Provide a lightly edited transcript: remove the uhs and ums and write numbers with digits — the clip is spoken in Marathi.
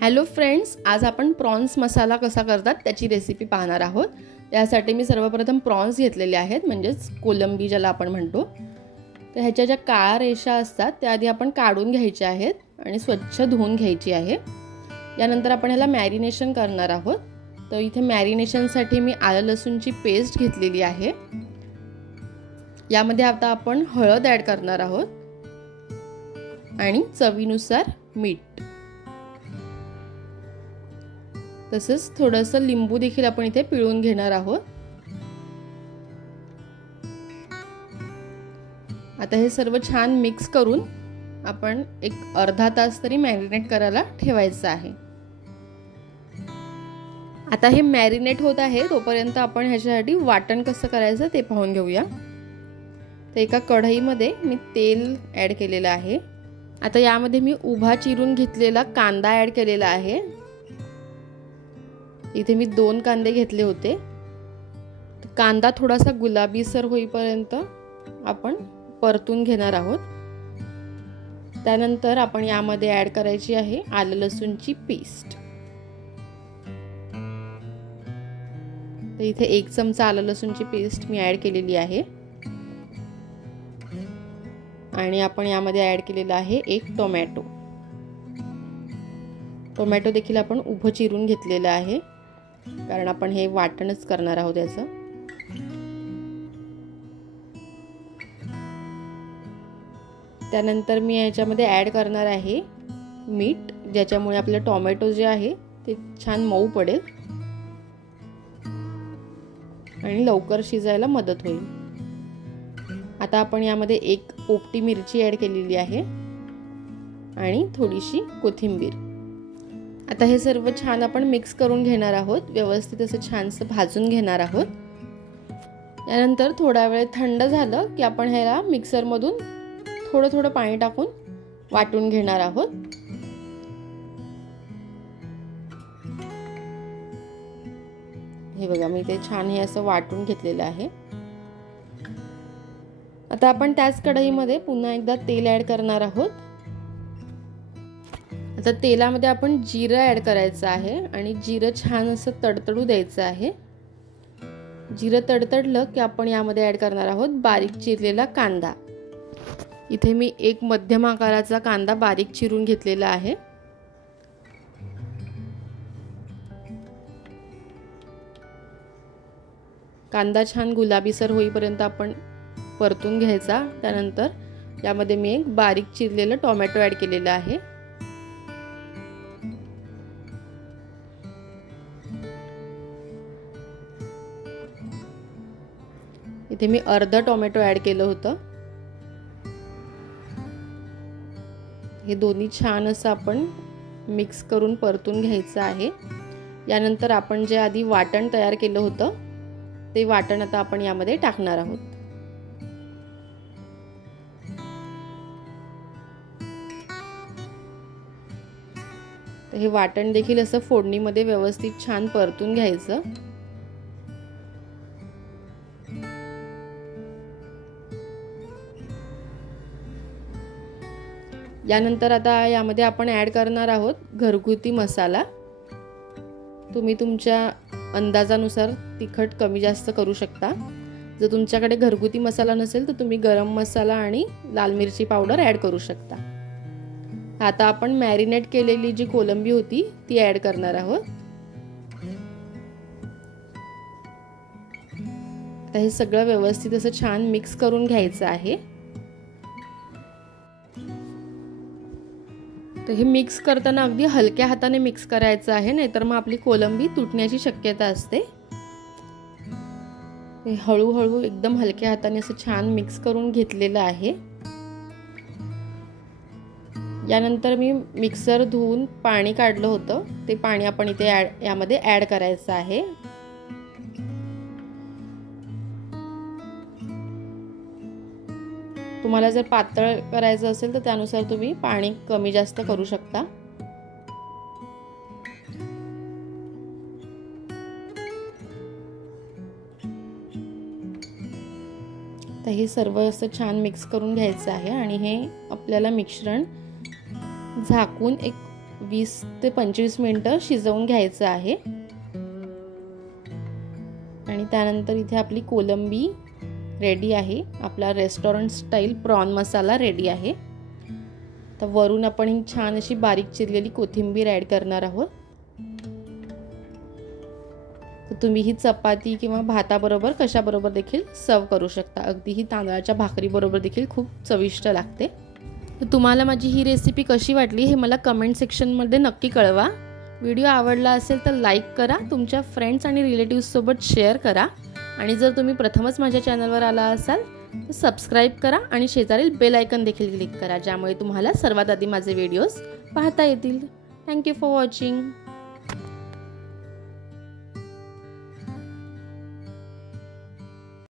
हॅलो फ्रेंड्स, आज आपण प्रॉन्स मसाला कसा करतात त्याची रेसिपी पाहणार आहोत। त्यासाठी मी सर्वप्रथम प्रॉन्स घेतलेले आहेत, म्हणजेच कोलंबी ज्याला आपण म्हणतो। तर ह्याच्या ज्या काळ्या रेषा असतात त्या आधी आपण काढून घ्यायच्या आहेत आणि स्वच्छ धुवून घ्यायची आहे। यानंतर आपण ह्याला मॅरिनेशन करणार आहोत। तर इथे मॅरिनेशनसाठी मी आलं लसूणची पेस्ट घेतलेली आहे। यामध्ये आता आपण हळद ॲड करणार आहोत आणि चवीनुसार मीठ, तसेच थोडंसं लिंबू देखील आपण इथे पिळून घेणार आहोत। आता हे सर्व छान मिक्स करून आपण एक अर्धा तास तरी मॅरिनेट करायला ठेवायचं आहे। आता हे मॅरिनेट होत आहे तोपर्यंत आपण ह्याच्यासाठी वाटण कसं करायचं ते पाहून घेऊया। तर एका कढईमध्ये मी तेल ॲड केलेलं आहे। आता यामध्ये मी उभा चिरून घेतलेला कांदा ॲड केलेला आहे। इथे मी 2 कांदे घेतले होते। कांदा थोडासा गुलाबीसर होईपर्यंत आपण परतून घेणार आहोत। त्यानंतर आपण यामध्ये ॲड करायची आहे आलं लसूणची पेस्ट। तर इथे 1 चमचा आलं लसूणची पेस्ट मी ॲड केलेली आहे आणि आपण यामध्ये ॲड केलेला आहे 1 टोमॅटो। टोमॅटो देखील आपण उभं चिरून घेतलेलं आहे, कारण आपण हे वाटणच करणार आहोत याचं। त्यानंतर मी याच्यामध्ये ॲड करणार आहे मीठ, ज्याच्यामुळे आपले टोमॅटो जे आहे ते छान मऊ पडेल आणि लवकर शिजायला मदत होईल। आता आपण यामध्ये 1 पोपटी मिरची ॲड केलेली आहे आणि थोडीशी कोथिंबीर। आता हे सर्व छान आपण मिक्स करून घेणार आहोत, व्यवस्थित असं छानसं भाजून घेणार आहोत। यानंतर थोडा वेळ थंड झालं की आपण ह्याला मिक्सरमधून थोडं थोडं पाणी टाकून वाटून घेणार आहोत। हे बघा, मी ते छान हे असं वाटून घेतलेलं आहे। आता आपण त्याच कढईमध्ये पुन्हा एकदा तेल ॲड करणार आहोत। आता तेलामध्ये आपण जिरं ॲड करायचं आहे आणि जिरं छान असं तडतडू द्यायचं आहे। जिरं तडतडलं की आपण यामध्ये ॲड करणार आहोत बारीक चिरलेला कांदा। इथे मी 1 मध्यम आकाराचा कांदा बारीक चिरून घेतलेला आहे। कांदा छान गुलाबीसर होईपर्यंत आपण परतून घ्यायचा। त्यानंतर यामध्ये मी 1 बारीक चिरलेलं टोमॅटो ॲड केलेलं आहे। इथे मी अर्धा टोमॅटो ॲड केलं होतं। हे दोन्ही छान असं आपण मिक्स करून परतून घ्यायचं आहे। यानंतर आपण जे आधी वाटण तयार केलं होतं ते वाटण आता आपण यामध्ये टाकणार आहोत। तर हे वाटण देखील असं फोडणीमध्ये व्यवस्थित छान परतून घ्यायचं। यानंतर आता यामध्ये आपण ॲड करणार आहोत घरगुती मसाला। तुम्ही तुमच्या अंदाजानुसार तिखट कमी जास्त करू शकता। जर तुमच्याकडे घरगुती मसाला नसेल तर तुम्ही गरम मसाला आणि लाल मिरची पावडर ॲड करू शकता। आता आपण मॅरिनेट केलेली जी कोलंबी होती ती ॲड करणार आहोत। आता हे सगळं व्यवस्थित असं छान मिक्स करून घ्यायचं आहे। तर हे मिक्स करताना अगदी हलक्या हाताने मिक्स करायचं आहे, नाहीतर मग आपली कोलंबी तुटण्याची शक्यता असते। हे हळूहळू एकदम हलक्या हाताने असं छान मिक्स करून घेतलेलं आहे। यानंतर मी मिक्सर धुवून पाणी काढलं होतं, ते पाणी आपण इथे यामध्ये ॲड करायचं आहे। तुम्हाला जर पातळ करायचं असेल तर त्यानुसार तुम्ही पाणी कमी जास्त करू शकता। तर हे सर्व असं छान मिक्स करून घ्यायचं आहे आणि हे आपल्याला मिश्रण झाकून एक 20 ते 25 मिनिटं शिजवून घ्यायचं आहे. आणि त्यानंतर इथे आपली कोलंबी रेडी आहे. आपला रेस्टॉरंट स्टाईल प्रॉन मसाला रेडी आहे. तर वरून आपण ही छान अशी बारीक चिरलेली कोथिंबीर ॲड करणार आहोत. तर तुम्ही ही चपाती किंवा भाताबरोबर कशाबरोबर देखील सर्व करू शकता. अगदी ही तांदळाच्या भाकरीबरोबर देखील खूप चविष्ट लागते. तर तुम्हाला माझी ही रेसिपी कशी वाटली हे मला कमेंट सेक्शनमध्ये नक्की कळवा. व्हिडिओ आवडला असेल तर लाईक करा, तुमच्या फ्रेंड्स आणि रिलेटिव्हसोबत शेअर करा आणि जर तुम्ही प्रथमच माझ्या चॅनलवर आला असाल तर सबस्क्राईब करा आणि शेजारील बेल आयकन देखील क्लिक करा, ज्यामुळे तुम्हाला सर्वात आधी माझे व्हिडिओज पाहता येतील. Thank you for watching.